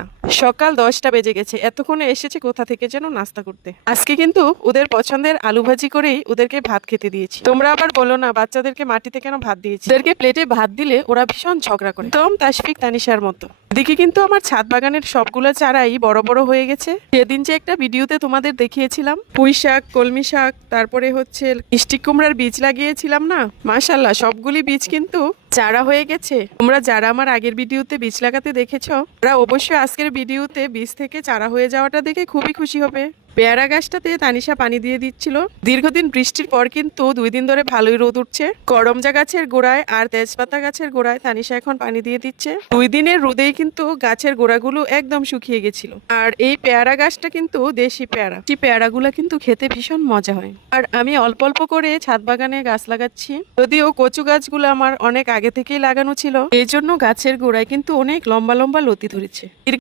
না। সকাল 10টা বেজে গেছে, এতক্ষণে এসেছে কোথা থেকে যেন নাস্তা করতে। আজকে কিন্তু ওদের পছন্দের আলু ভাজি করেই ওদেরকে ভাত খেতে দিয়েছি। তোমরা আবার বলো না বাচ্চাদেরকে মাটিতে কেন ভাত দিয়েছি। ওদেরকে প্লেটে ভাত দিলে ওরা ভীষণ ঝগড়া করে, একদম তাশফিক তানিশার মতো। এদিকে কিন্তু আমার ছাদ বাগানের সবগুলো চারাই বড় বড় হয়ে গেছে। সেদিন যে একটা ভিডিওতে তোমাদের দেখিয়েছিলাম পুঁই শাক, কলমি শাক, তারপরে হচ্ছে মিষ্টি কুমড়ার বীজ লাগিয়েছিলাম না, মাশাআল্লাহ সবগুলি বীজ কিন্তু চারা হয়ে গেছে। তোমরা যারা আমার আগের ভিডিওতে বীজ লাগাতে দেখেছো ওরা অবশ্যই আজকের ভিডিওতে বীজ থেকে চারা হয়ে যাওয়াটা দেখে খুবই খুশি হবে। পেয়ারা গাছটাতে তানিশা পানি দিয়ে দিচ্ছিল। দীর্ঘদিন বৃষ্টির পর কিন্তু 2 দিন ধরে ভালোই রোদ উঠছে। করমজা গাছের গোড়ায় আর তেজপাতা গাছের গোড়ায় তানিশা এখন পানি দিয়ে দিচ্ছে। 2 দিনের রোদেই কিন্তু গাছের গোড়াগুলো একদম শুকিয়ে গেছিল। আর এই পেয়ারা গাছটা কিন্তু দেশি পেয়ারা, এই পেয়ারাগুলো কিন্তু খেতে ভীষণ মজা হয়। আর আমি অল্প অল্প করে ছাদ বাগানে গাছ লাগাচ্ছি, যদিও কচু গাছগুলো আমার অনেক আগে থেকেই লাগানো ছিল, এই জন্য গাছের গোড়ায় কিন্তু অনেক লম্বা লম্বা লতি ধরেছে।